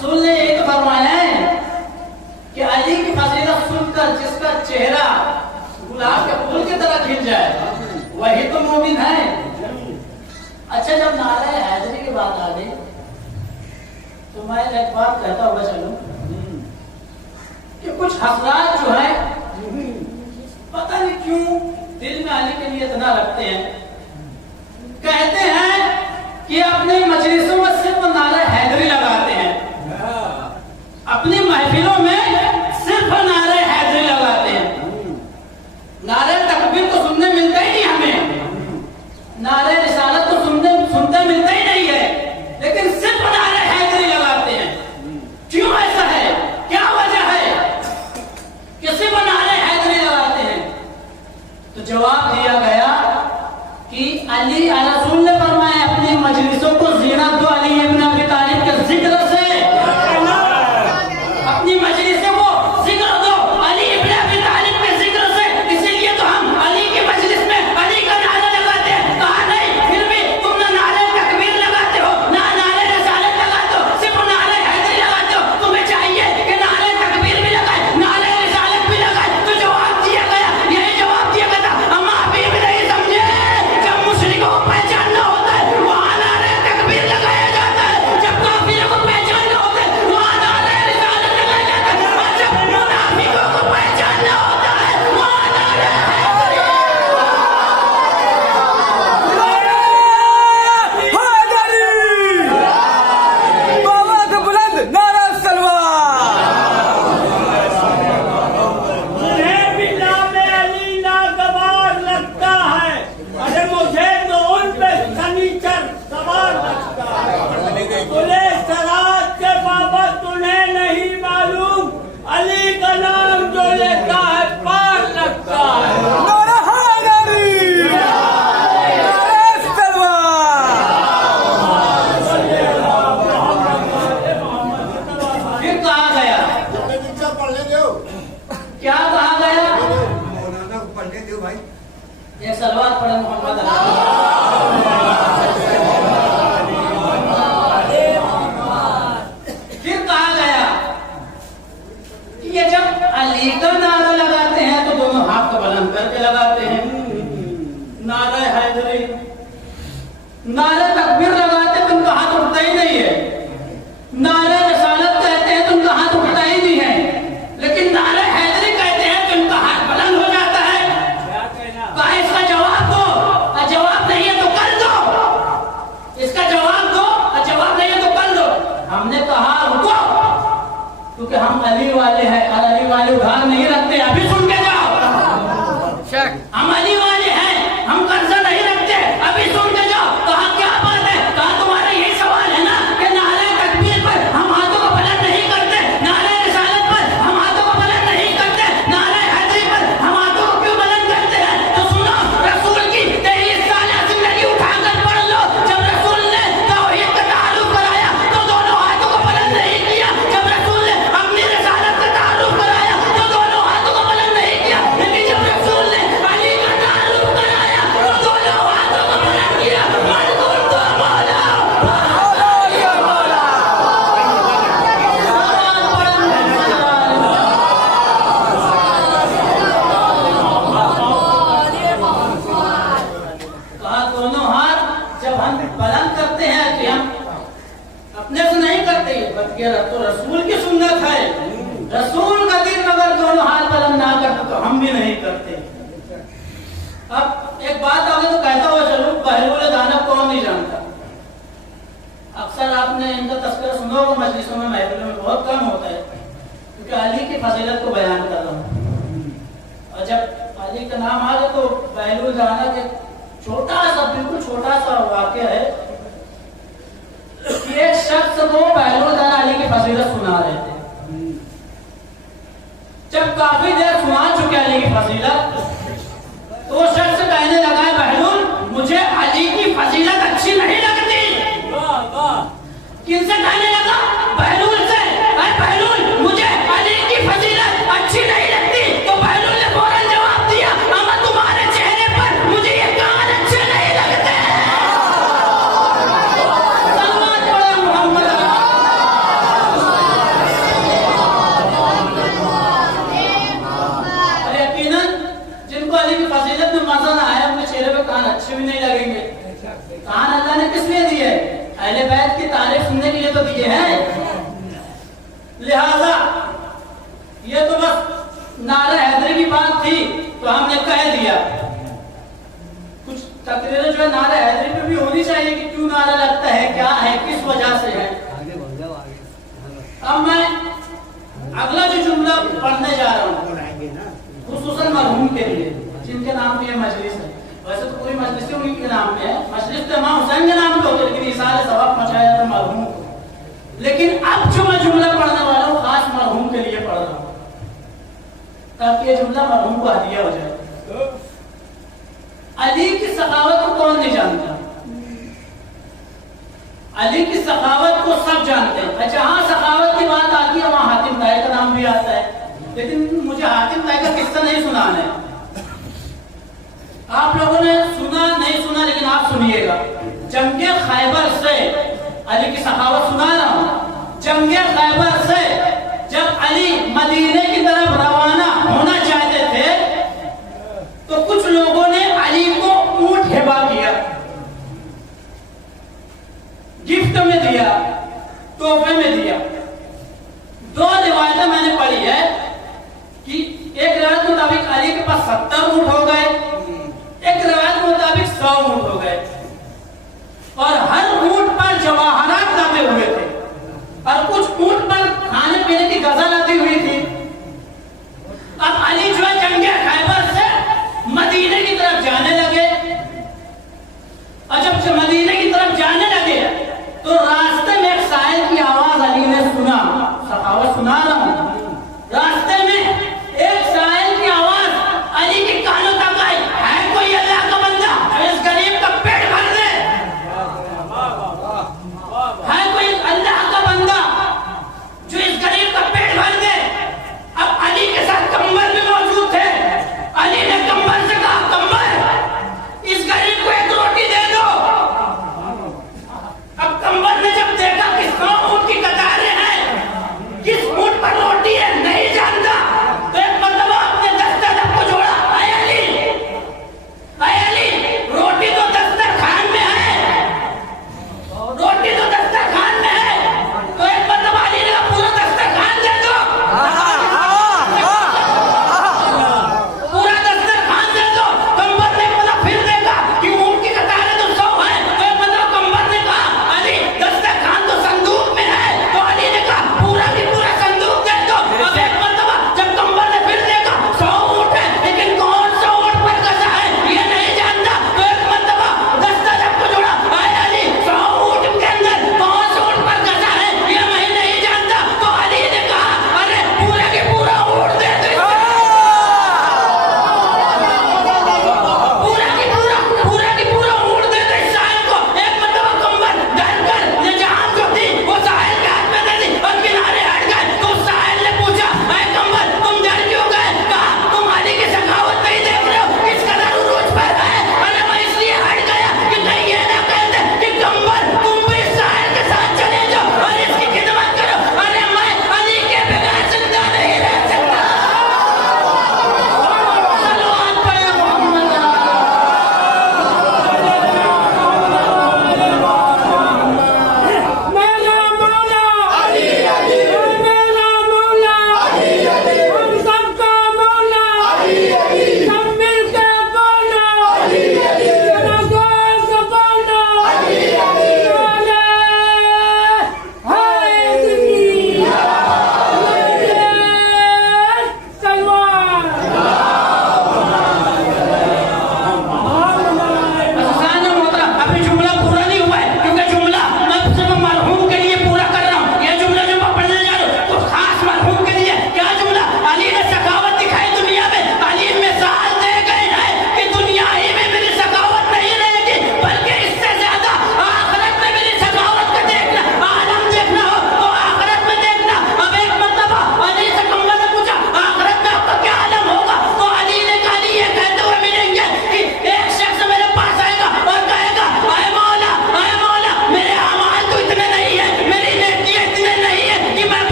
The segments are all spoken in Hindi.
रसूल ने एक फरमाया है कि अली की फजीलत सुनकर जिसका चेहरा गुलाब के फूल की तरह खिल जाए वही तो मोमिन है। अच्छा, जब नारे हैदरी की बात आ गई तो मैं एक बात कहता हुआ चलूं कि कुछ हजरात जो है पता नहीं क्यों दिल में अली के लिए इतना रखते हैं, कहते हैं कि अपनी मजलिसों में सिर्फ नारे हैदरी लगाते हैं, अपनी महफिलों में सिर्फ नारे हैदरी लगाते हैं। नारे तकबीर तो सुनने मिलता ही नहीं हमें, नारे रिसालत तो सुनते मिलता ही नहीं है, लेकिन सिर्फ नारे हैदरी लगाते हैं। क्यों ऐसा है, क्या वजह है कि सिर्फ नारे हैदरी लगाते हैं? तो जवाब दिया गया कि अली रसूल ने फरमाया अपनी मजलिसों को ज़ीनत दो अली इब्न अबी तालिब के जिक्र से, अपनी मजलिसों को जिक्र दो अली इब्न अबी तालिब के जिक्र से। इसीलिए तो हम अली की मजलिस में अली का नारा लगाते हैं। कहा नहीं, फिर भी तुम ना नारे तकबीर लगाते हो, ना नारे रिसालत लगाते हो, सिर्फ नारे हैदरी लगाते हो। तुम्हें चाहिए कि नारे तकबीर भी लगाए, नारे रिसालत भी लगाए। तो जवाब दिया गया, यही जवाब दिया गया था, हम अभी भी नहीं समझे। जब मुशरिकों को पहचानना होता है वहाँ नारे तकबीर लगाया जाता है, जब काफिरों को पहचानना होता है वहाँ नारे रिसालत लगाया जाता है, और जब मुनाफिकों को पहचानना होता है वहाँ नारे बाबा का बुलंद नारा मुझे भी नाम अली नागवार लगता है, अरे मुझे तो उन पे शनिचर सवार लगता है। बोले सराज के बाबा तुम्हें नहीं मालूम, अली का नाम जो लेता है पार लगता है। नारा हैदरी, नारा तलवार। फिर कहा गया, क्या कहा गया? ये सलवात पढ़े मोहम्मद फिर कहा गया कि ये जब अली का नारा लगाते हैं तो दोनों हाथ को बुलंद करके लगाते हैं, नारा हैदरी। नारा तकबीर लगाते तो उनका हाथ उठता ही नहीं है, नारे रिसालत कहते हैं तो उनका हाथ उठता ही नहीं है, लेकिन नारे हैदरी कहते हैं तो उनका हाथ बुलंद हो जाता है। कहा इसका जवाब दो, और जवाब नहीं है तो कर दो, इसका जवाब दो और जवाब नहीं है तो कर दो। हमने कहा रुको, क्योंकि हम अली वाले हैं और अली वाले उधार नहीं रखते। अभी सुन के जाओ, हम अली वाले हैं, हम कर्जा नहीं रखते। अभी सुन के जाओ, कहा क्या बात है? कहा तुम्हारा यही सवाल है ना कि नारे तकबीर पर हम हाथों को बुलंद नहीं करते, नारे रिसालत पर हम हाथों को बुलंद नहीं करते, नारे हैदरी पर हम हाथों को क्यों बुलंद करते हैं? तो सुनो, रसूल की 23 साल जिंदगी उठाकर पढ़ लो। जब रसूल ने तौहीद का तारुफ कराया तो दोनों हाथों को बुलंद नहीं किया, जब रसूल ने अपनी रिसालत का तारुफ कराया तो दोनों हाथों को बुलंद नहीं किया, लेकिन जब रसूल ने अली का तारुफ कराया तो दोनों हाथों को बुलंद किया। मजबूर तो मौला कहा दोनों हाथ जब हम बुलंद करते हैं कि हम अपने से नहीं करते, बल्कि तो रसूल की सुन्नत है। रसूल का दिन अगर दोनों हाथ बुलंद ना करते तो हम भी नहीं करते। अब एक बात आगे तो कहता हुआ चलो, बहलूल दानव कौन नहीं जानता? अक्सर आपने इनका तस्करा सुना होगा मजलिसों में, महफिलों में बहुत कम होता है, क्योंकि अली की फजीलत को बयान कर रहा हूँ। और जब अली का नाम आ गया तो बहलूल दानव के छोटा सा, बिल्कुल छोटा सा वाक्य है कि एक शख्स को बहलूल दानव अली की फजीलत सुना रहे थे। जब काफी देर सुना चुके अली की फजीलत तो वो शख्स कहने लगा, बहलूल मुझे अली की फजीलत अच्छी नहीं लगती। किनसे कहने लगा? बहलूल से। अरे बहलूल मुझे अली की फजीलत अच्छी नहीं लगती। तो बहलूल ने फौरन जवाब दिया, अम्मा तुम्हारे चेहरे पर मुझे ये कान अच्छे नहीं लगते। सलमान पढ़े मोहम्मद हैं। लिहाजा ये तो बस नारे हैदरी की बात थी तो हमने कह दिया। कुछ तकरीरें जो है नारे हैदरी पे भी होनी चाहिए कि क्यों नारा लगता है, क्या है, किस वजह से है। अब मैं अगला जो जुमला पढ़ने जा रहा हूँ खुसूसन मरहूम के लिए जिनके नाम पे मजलिस है। वैसे तो पूरी मजलिस उन्हीं के नाम पे है, मजलिस तो इमाम हुसैन के नाम पे होती है, लेकिन इसारे सवाब मचाया था मरहूम को। लेकिन अब जो मैं जुमला पढ़ने वाला हूँ खास मरहूम के लिए पढ़ रहा हूँ ताकि ये जुमला मरहूम को हदिया हो जाए। अली की सखावत को कौन नहीं जानता? अली की सखावत को सब जानते हैं। जहां सखावत की बात आती है वहां हातिम ताई का नाम भी आता है, लेकिन मुझे हातिम ताई का किस्सा नहीं सुनाना है। आप लोगों ने सुना नहीं सुना, लेकिन आप सुनिएगा। जंगे खैबर से अली की सखावत सुना रहा हूं। जंगे खैबर से जब अली मदीने की तरफ रवाना होना चाहते थे तो कुछ लोगों ने अली को ऊंट हिबा किया, गिफ्ट में दिया, तोहफे में दिया। दो रिवायतें मैंने पढ़ी है कि एक रिवायत मुताबिक अली के पास 70 ऊंट हो गए, एक रिवायत मुताबिक 100 ऊंट हो गए, और हर ऊंट पर जवाहरात लादे हुए थे और कुछ ऊंट पर खाने पीने की गजा लादी हुई थी। अब अली जो है जंगे खैबर से मदीने की तरफ जाने लगे, और जब से मदीने की तरफ जाने लगे तो रास्ते में एक शायर की आवाज अली ने सुना। सखावत सुना रहा हूं। रास्ते में एक शायर की आवाज अली के कानों तक आई, है कोई अल्लाह का बंदा जो इस गरीब का पेट भर दे? है कोई अल्लाह का बंदा जो इस गरीब का पेट भर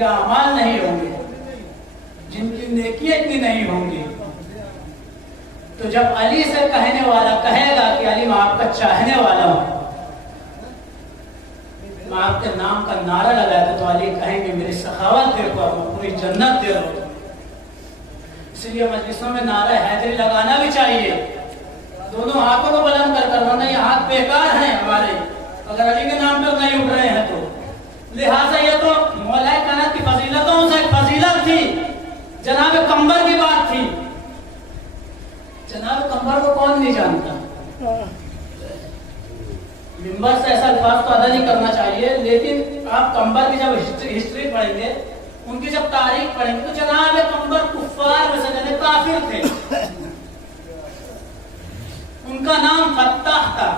जिनके अमाल नहीं होंगे, जिनकी नेकियां इतनी नहीं होंगी, तो जब अली से कहने वाला कहेगा कि अली मैं आपका चाहने वाला हूं, मैं आपके नाम का नारा लगाया तो अली कहेंगे मेरी सखावत देखो, आपको पूरी जन्नत दे रहा हूं। इसलिए मजलिसों में नारा हैदरी लगाना भी चाहिए, दोनों हाथों को बुलंद कर, वरना ये हाथ बेकार हैं हमारे, अगर अली के नाम पर नहीं उठ रहे हैं तो। लिहाजा ये तो मौला कायनात की फजीलतों से एक फजीलत थी, जनाब कंबर की बात थी। जनाब कंबर को कौन नहीं जानता? मिंबर से ऐसा अल्फाज तो अदा नहीं करना चाहिए, लेकिन आप कंबर की जब हिस्ट्री पढ़ेंगे, उनकी जब तारीख पढ़ेंगे, तो जनाब कंबर कुफ्फार में से काफिर थे। उनका नाम फत्ताह था।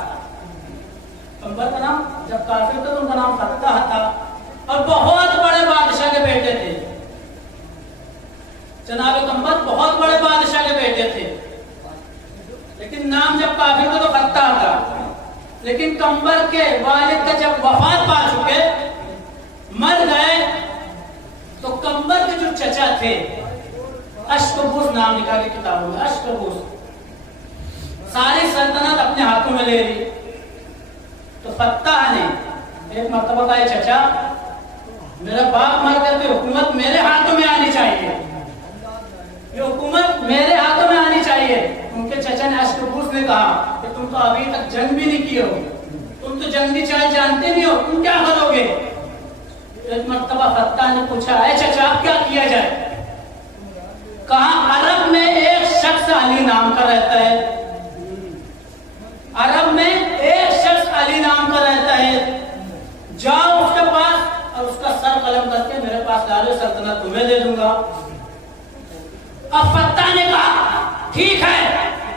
कंबर का नाम जब काफिर था तो उनका नाम फत्ताह था, और बहुत बड़े बादशाह के बेटे थे। जनाब कंबर बहुत बड़े बादशाह के बेटे थे, लेकिन नाम जब काफिर था तो फत्ताह था। लेकिन कंबर के वालिद का जब वफात पा चुके, मर गए, तो कंबर के जो चचा थे, अश्कबूस नाम लिखा गया किताबों में, अश्कबूस सारी सल्तनत अपने हाथों में ले ली। तो फत्ताह ने एक मर्तबा कहा, चचा मेरा बाप मर गया तो हुकूमत मेरे हाथों में आनी चाहिए, ये हुकूमत मेरे हाथों में आनी चाहिए। उनके चचा ने अश्कबूस ने कहा कि तुम तो अभी तक जंग भी नहीं किए हो, तुम तो जंगी चाल जानते नहीं हो, तुम क्या करोगे? एक मर्तबा फत्ताह ने पूछा, है चचा अब क्या किया जाए? कहा अरब में एक शख्स अली नाम का रहता है, अरब में एक शख्स अली नाम का रहता है, जाओ उसके पास और उसका सर कलम करके मेरे पास डालो, सल्तनत तुम्हें दे दूंगा। अब फत्ताह ने कहा ठीक है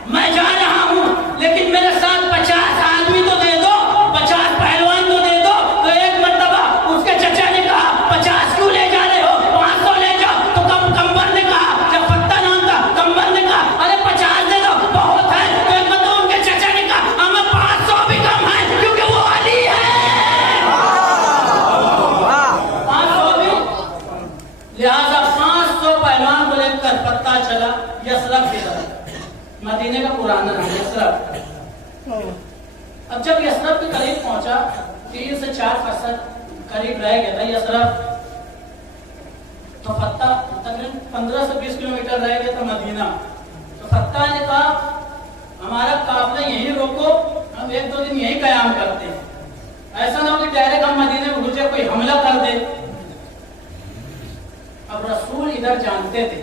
मैं जा रहा हूं, लेकिन मेरे साथ 50 आदमी तो दे दो, 50 पहलवान तो दे दो। तो एक मर्तबा उसके चचा ने कहा 50 क्यों ले जा रहे हो, 500 ले जाओ। तो कंबर ने कहा, जब फत्ताह नाम था, कंबर ने कहा अरे 50 दे दो बहुत है। तो एक मर्तबा उनके चचा ने कहा हमें 500 भी कम है, क्योंकि वो अली है। 500 भी, लिहाजा 500 पहलवान को लेकर फत्ताह चला यसरफ की तरफ, मदीने का पुराना नाम यसरफ। अब जब यसरफ के करीब पहुंचा, 3 से 4 फसद करीब रह गया था यसरफ, तो फत्ताह तकरीबन 15 से 20 किलोमीटर रह गया था मदीना। तो फत्ताह ने कहा हमारा काफिला यहीं रोको, हम 1-2 दिन यहीं कयाम करते हैं, ऐसा ना हो कि डायरेक्ट हम मदीने में घुसे कोई हमला कर दे। अब रसूल इधर जानते थे,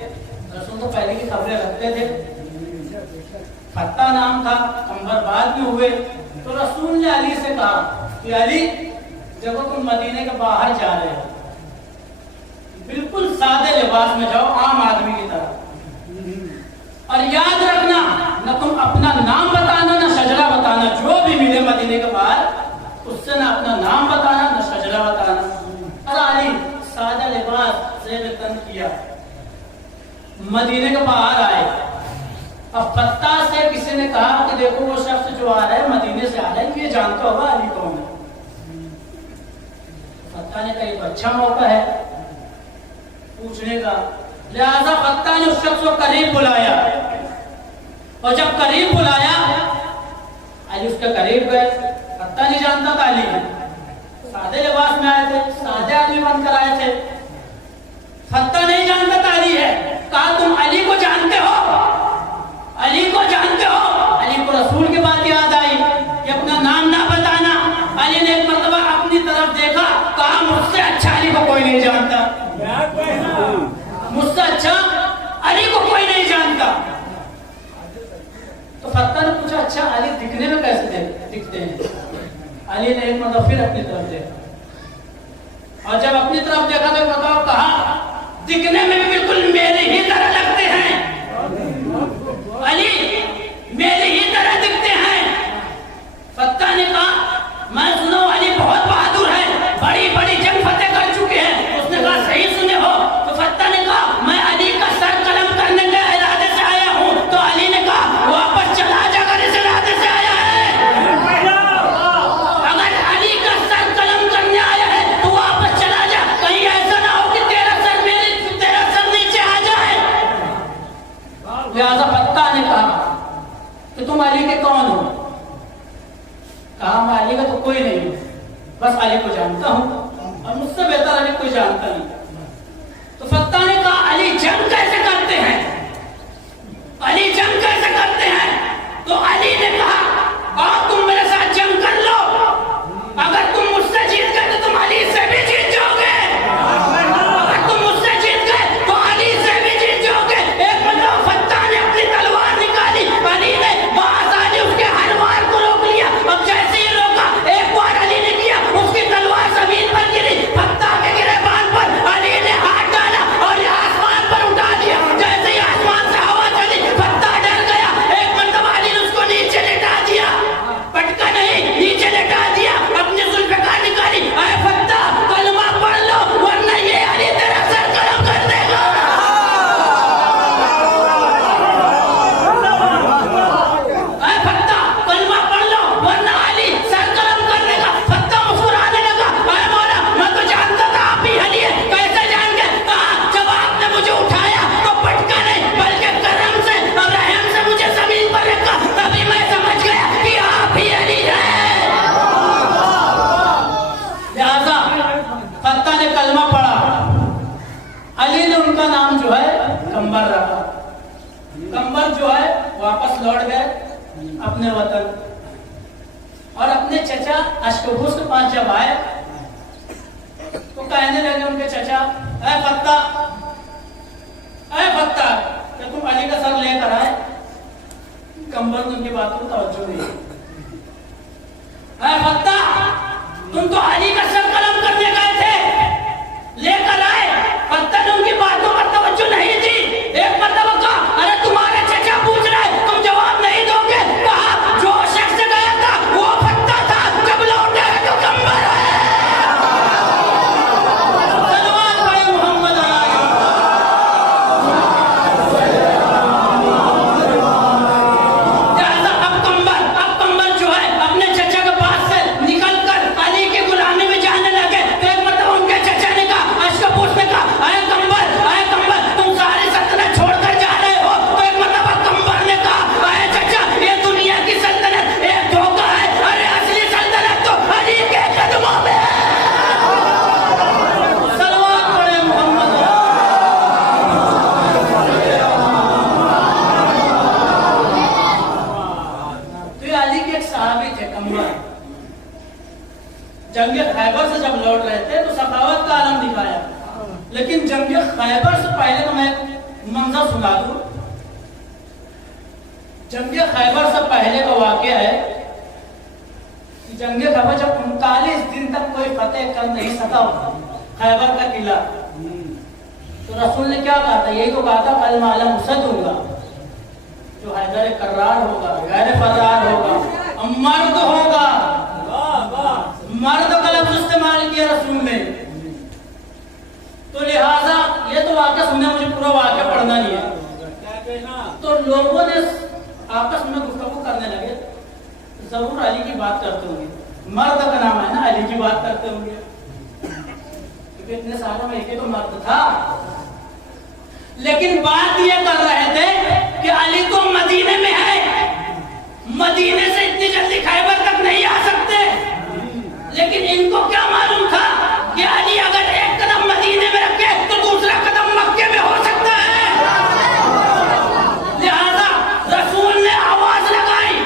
रसूल तो पहले की खबरें रखते थे, फत्ताह नाम था, कंबर बाद में हुए। तो रसूल ने अली से कहा कि अली जब तुम मदीने के बाहर जा रहे हो, बिल्कुल सादे लिबास में जाओ, आम आदमी की तरह, और याद रखना न तुम अपना नाम बताना न शजरा बताना, जो भी मिले मदीने के बाहर उससे न अपना नाम बताना न शजरा बताना। और अली सादा लिबास से तन किया, मदीने के बाहर आए। अब फत्ताह से किसी ने कहा कि देखो वो शख्स जो आ रहा है मदीने से आ रहा है, ये जानता होगा अली कौन है। फत्ताह ने कहा एक अच्छा मौका है पूछने का, लिहाजा फत्ताह ने उस शख्स को करीब बुलाया, और जब करीब बुलाया अली उसके करीब गए। फत्ताह नहीं जानता था अली है, सादे लिबास में आए थे, सादे आदमी बनकर आए थे, फत्ताह नहीं जानता था अली है। कहा तुम अली को जानते हो, अली को जानते हो? अली को रसूल की बात याद आई कि अपना नाम ना बताना। अली ने एक मर्तबा अपनी तरफ देखा, कहा मुझसे अच्छा अली को कोई नहीं जानता, मुझसे अच्छा अली को कोई नहीं जानता। तो फत्ताह ने पूछा अच्छा अली दिखने में कैसे दिखते हैं? अली ने एक मर्तबा फिर अपनी तरफ देखा, और जब अपनी तरफ देखा तो बताओ, कहा दिखने में भी बिल्कुल मेरे ही तरह लगते हैं, अली मेरे ही तरह दिखते हैं। फत्ताह ने कहा मैं सुना अली बहुत बहादुर है, बड़ी बड़ी जंग फतेह कर चुके हैं। उसने कहा सही सुने हो। तो फत्ताह ने कहा मैं अली का सर कलम करने के इरादे से आया हूँ। तो अली ने कहा वापस चला जा, अगर इस इरादे से आया है, अगर अली का सर कलम करने आया है तो वापस चला जा, कहीं ऐसा ना हो कि बस अली को जानता हूँ और मुझसे बेहतर अली कोई जानता नहीं। तो फत्ता ने कहा अली जंग कैसे करते हैं, अली जंग कैसे करते हैं? तो अली ने कहा आओ तुम मेरे साथ जंग कर लो, अगर तुम मुझसे जीत गए तो तुम अली से भी जीत जाओगे, अगर तुम मुझसे जीत गए तो अली से भी जीत जाओगे। एक मतलब फत्ता ने अपनी तलवार निकाली, अली ने बासानी उसके हर वार को रोक लिया। अब जैसे ही रोका एक बार अली ने किया, उसकी तलवार जमीन पर गिरी, फत्ता के गिरेबान पर अली ने हाथ डाला और आसमान पर उठा दिया। जैसे ही आसमान से हवा चली फत्ता डर गया, एक मतलब अली ने उसको नीचे लेटा दिया, पटका नहीं नीचे लेटा दिया, अपनी जुल्फ़िकार निकाली, अरे फत्ता कलमा पढ़ लो वरना ये अली तेरा सर कलम कर देगा। अरे फत्ता कलमा पढ़ लो वरना अली सर कलम कर देगा। फत्ता मुस्कुराने लगा, अरे मौला मैं तो जानता था आप ही अली है, कैसे जान गए? कहा जब आपने मुझे उठाया तो पटका नहीं बल्कि करम से और रहम से मुझे जमीन पर रखा, तभी मैं समझ गया कि आप ही अली हैं। लिहाजा फत्ता ने कलमा पढ़ा, अली ने उनका नाम जो है कंबर रखा। कंबर जो है वापस लौट गए अपने वतन और अपने चचा अशकबूस के पास जब आए तो कहने लगे उनके चचा, अरे फत्ता क्या तुम अली का सर लेकर आए? कंबर ने उनकी बातों को तवज्जो दी, अरे फत्ता तुम तो अली का सर कलम करने गए थे, लेकर आए। फत्ता ने उनकी बातों पर तवज्जो नहीं दी, एक मतलब कहा अरे तुम्हारे चचा पूछ रहे तुम जवाब नहीं दोगे। कहा जो शख्स गया था वो फत्ता था, जब लौटे तो कंबर है। सलवात पढ़े मोहम्मद आया। अब कंबर जो है अपने चचा के पास से निकल कर अली के गुलामी में जाने लगे। तो एक मतलब उनके चचा ने कहा, अशकबूस ने कहा अरे कंबर तुम सारी सल्तनत छोड़कर जा रहे हो। तो एक मतलब कंबर ने कहा अरे चचा ये दुनिया की सल्तनत एक धोखा है, अरे असली सल्तनत तो अली के कदमों में है। सलवात पढ़े मोहम्मद। तो ये अली के एक सहाबी थे कंबर, जंग खैबर से जब लौट रहे थे तो सखावत का आलम दिखाया। लेकिन जंग खैबर से पहले तो मैं मंजर सुना दूं। जंग खैबर से पहले का वाकया है कि जंग खैबर जब 39 दिन तक कोई फतेह कर नहीं सका खैबर का किला, तो रसूल ने क्या कहा था? यही तो कहा था कल माला मुसद दूंगा, जो हैदर कर्रार होगा, गैर फरार होगा, मर्द होगा। मर्द का लफ्ज इस्तेमाल किया रसूल ने। तो लिहाजा ये तो वाकया सुनना, मुझे पूरा वाकया पढ़ना नहीं है। तो लोगों ने आपस में गुफ्तगू करने लगे, जरूर अली की बात करते होंगे, मर्द का नाम है ना, अली की बात करते होंगे, क्योंकि इतने सालों में एक तो मर्द था। लेकिन बात ये कर रहे थे कि अली तो मदीने में है, मदीने से इतनी जल्दी खैबर तक नहीं आ सकते। लेकिन इनको क्या मालूम था कि अली अगर एक कदम मदीने में रखे तो दूसरा कदम मक्के में हो सकता है। लिहाजा रसूल ने आवाज लगाई,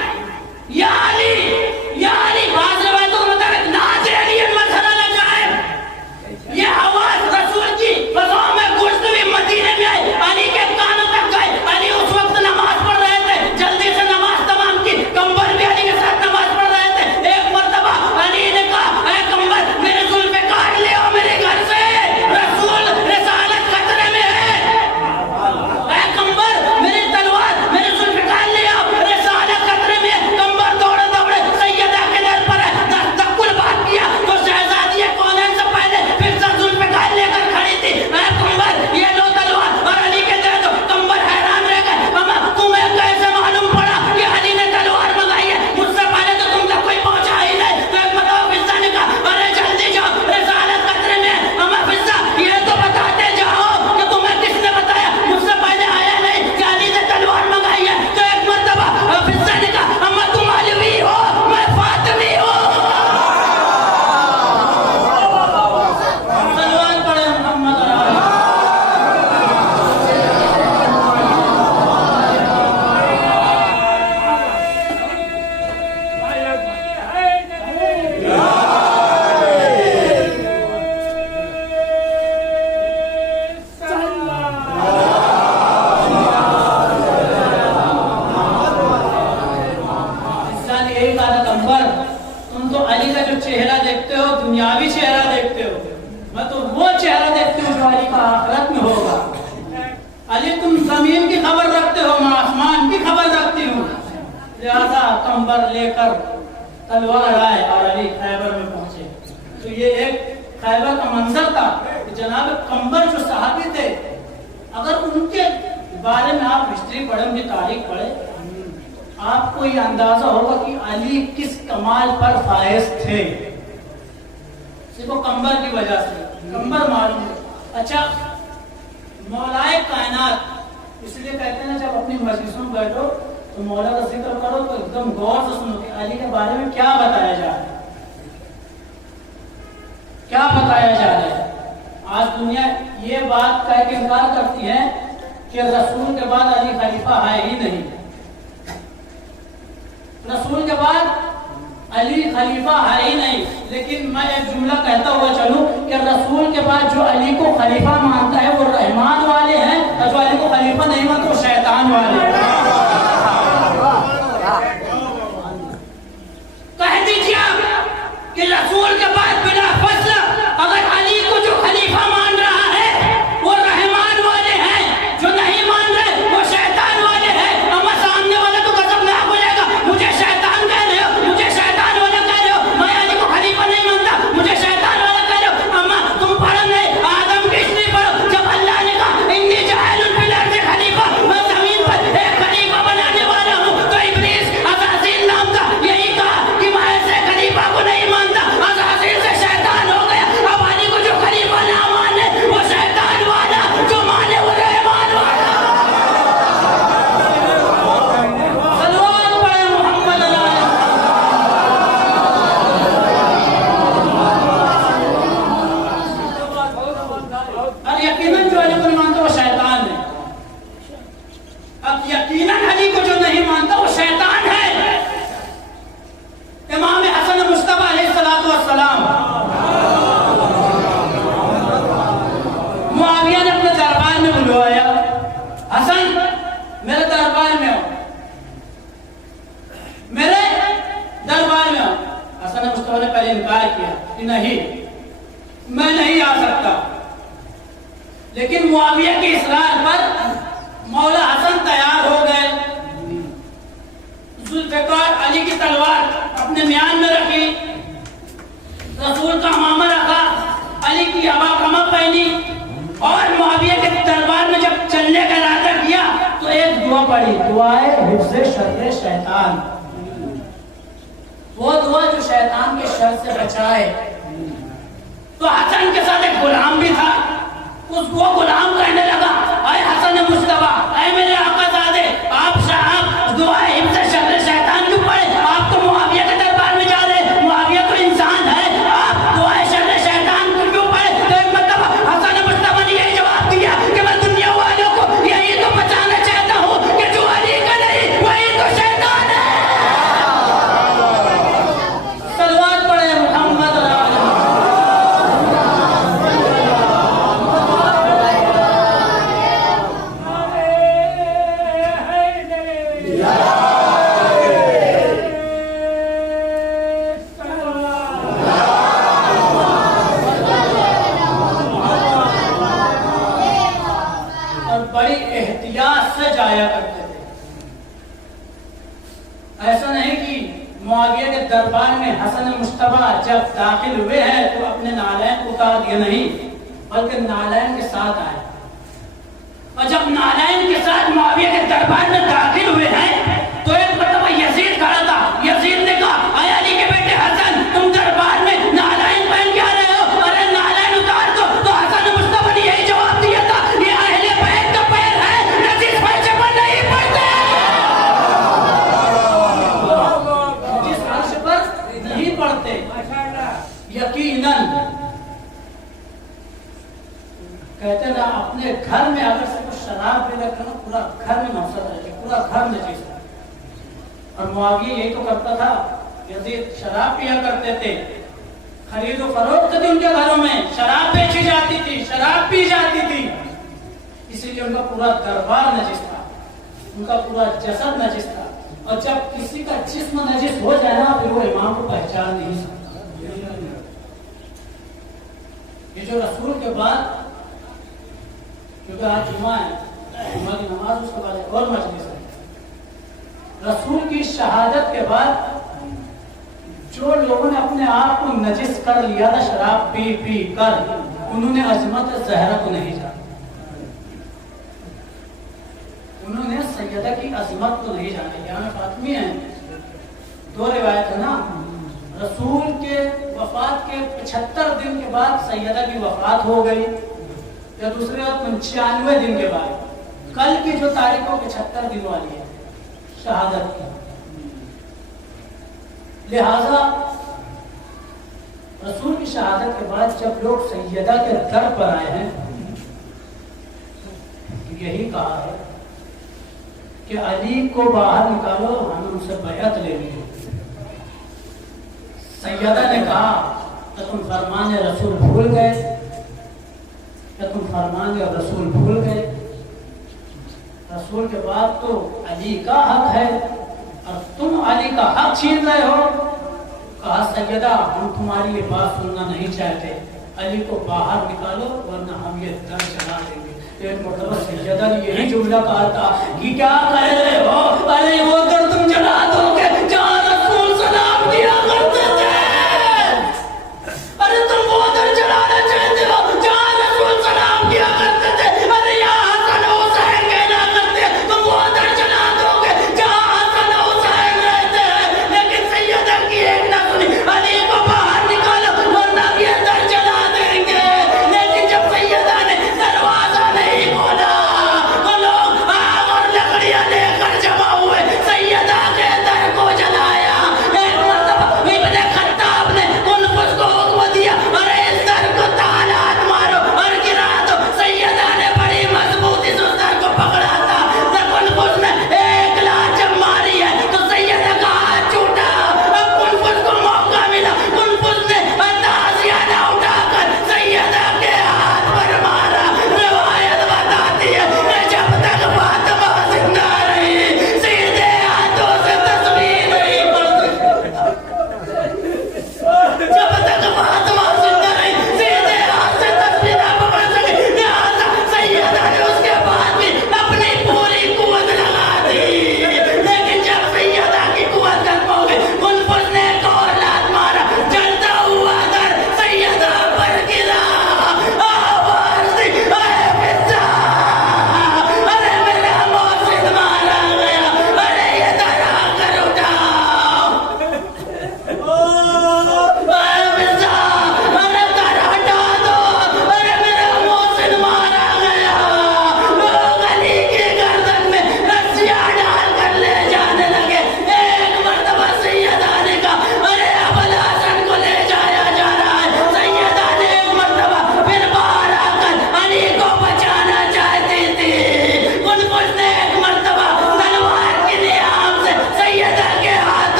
या अली बाज रवायत तो मतलब नाज़ अली मसला लगाए। ये आवाज रसूल की फज़ा में गूंजती हुई मदीने में आई, अली के कानों तक गए। अली उस वक्त नमाज पढ़ रहे थे, जल्दी से नमाज तमाम की। कंबर भी अली के साथ नमाज पढ़ रहे थे। एक मर्तबा अली ने कहा, कंबर मेरे सवारी का आखिरत में होगा। अली तुम जमीन की खबर रखते हो, मैं आसमान की खबर रखती हूँ। लिहाजा कंबर लेकर तलवार आए और अली खैबर में पहुंचे। तो ये एक खैबर का मंजर था। जनाब कंबर जो सहाबी थे, अगर उनके बारे में आप हिस्ट्री पढ़े, उनकी तारीख पढ़े, आपको ये अंदाजा होगा कि अली किस कमाल पर फायज थे, सिर्फ कंबर की वजह से। कंबर मालूम है। अच्छा, मौलाए कायनात इसलिए कहते हैं ना, जब अपनी मजलिसों में बैठो तो मौला का जिक्र करो तो एकदम गौर से सुनो कि अली के बारे में क्या बताया जा रहा है, क्या बताया जा रहा है। आज दुनिया ये बात कह के इनकार करती है कि रसूल के बाद अली खलीफा है ही नहीं। रसूल के बाद अली खलीफा है ही नहीं। लेकिन मैं एक जुमला कहता हुआ चलूं कि रसूल के बाद जो अली को खलीफा मानता है वो रहमान वाले हैं, और जो अली को खलीफा नहीं मानते वो शैतान वाले हैं। कह दीजिए आप कि रसूल के बाद बिना फस्ल अगर अली को जो खलीफा मान रहा है वो रहमान वाले हैं, जो नहीं मान रहे वो शैतान वाले हैं। अम्मा सामने वाला तो गजबनाक हो जाएगा, मुझे शैतान कह रहे हो, मुझे शैतान वाला कह रहे हो, मैं अली को खलीफा नहीं मानता, मुझे शैतान वाला कह रहे हो। अम्मा तुम पढ़ो नहीं, आदम की हिस्ट्री पढ़ो। जब अल्लाह ने कहा इन्नी जाइलुन फिल अर्ज़ि खलीफा, मैं जमीन पर एक खलीफा बनाने वाला हूँ, तो इब्लीस अज़ाज़ील नाम का यही कहा कि मैं ऐसे खलीफा को नहीं मानता, अज़ाज़ील से शैतान हो गया। अब अली को जो खलीफा ना माने वो शैतान वाला, जो माने वो रहमान वाला। सल्लल्लाहु अलैहि मोहम्मद और यकीनन जो अली को नहीं मानता वो शैतान है। अब यकीनन अली को जो नहीं मानता वो शैतान है। इमाम हसन मुस्तफा अलैहिस्सलातु वस्सलाम मुआविया ने अपने दरबार में बुलवाया, हसन मेरे दरबार में आओ, मेरे दरबार में आओ। हसन मुस्तफा ने पहले इनकार किया कि नहीं, मैं नहीं आ सकता। लेकिन मुआविया के इसरार पर मौला हसन तैयार हो गए। जुल्फ़िकार अली की तलवार अपने म्यान में रखी, रसूल का मामा रखा, अली की हवा कमा पहनी और मुआविया के दरबार में जब चलने का इरादा किया तो एक दुआ पड़ी, दुआए हिफ्ज़े शर्रे शैतान, वो दुआ जो शैतान के शर से बचाए। तो हसन के साथ एक गुलाम भी था, उसको गुलाम कहने लगा, अरे हसन मुस्तफा, अरे मेरे आकाज़ादे, आप साहब दुआए हिफ्ज़े शर्रे शैतान क्यों पढ़े? आप तो मुआविया के दरबार में जा रहे, मुआविया तो इंसान है, आप दुआए शर्रे शैतान क्यों पढ़े? तो एक मतलब हसन मुस्तफा ने यही जवाब दिया कि मैं दुनिया वालों को यही तो बचाना चाहता हूँ कि जो अली का नहीं वही तो शैतान है। सलवात पढ़े मोहम्मद बड़ी एहतियात से जाया करते थे। ऐसा नहीं कि मुआविया के दरबार में हसन मुस्तफा जब दाखिल हुए हैं तो अपने नालैन उतार दिए, नहीं, बल्कि नालैन के साथ आए। और जब नालैन के साथ मुआविया के दरबार में दाखिल हुए हैं तो एक मतलब यजीद खड़ा था। यजीद ने कहा, अरे अली के बेटे हसन, तुम दरबार में नालैन पहन के आ रहे हो, अरे नालैन उतार दो। तो हसन मुस्तफा ने यही जवाब दिया था, ये अहले बैत का पैर है, नजीस फर्श पर नहीं पड़ते, जिस फर्श पर नहीं पड़ते। यकीनन कहते ना, अपने घर में अगर से कुछ शराब पी रखा ना, पूरा घर में नफरत है, पूरा घर नजीस है। और मुआविया यही तो करता था, यजीद शराब पिया करते थे, खरीदो फरोख्त थी उनके घरों में, शराब बेची जाती थी, शराब पी जाती थी, इसीलिए उनका पूरा दरबार नजिस था, उनका पूरा जसद नजिस था। और जब किसी का जिस्म नजिस हो जाए ना, फिर वो इमाम को पहचान नहीं सकता। ये जो रसूल के बाद क्योंकि आज जुमा है, जुमा की नमाज उसके बाद एक और मजलिस है। रसूल की शहादत के बाद जो लोगों ने अपने आप को नजिस कर लिया था शराब पी पी कर, उन्होंने अजमत ज़हरा को नहीं जाना, उन्होंने सैयदा की अजमत को नहीं जाना। यहाँ फातिमी है, दो रिवायत है ना, रसूल के वफात के 75 दिन के बाद सैयदा की वफात हो गई, या दूसरे 95 दिन के बाद, कल की जो तारीख हो 75 दिन वाली है शहादत की। लिहाजा रसूल की शहादत के बाद जब लोग सैयदा के दर पर आए हैं, यही कहा है कि अली को बाहर निकालो, हम उनसे बैअत ले लिए। सैयदा ने कहा कि तुम फरमान रसूल भूल गए, या तुम फरमान रसूल भूल गए, रसूल के बाद तो अली का हक है और तुम अली का हक छीन रहे हो। कहा सैयदा हम तुम्हारी ये बात सुनना नहीं चाहते, अली को बाहर निकालो वरना हम ये दर चला देंगे। एक मरतबा सैयदा ने यही जुमला कहा था कि क्या कह रहे हो, अरे वो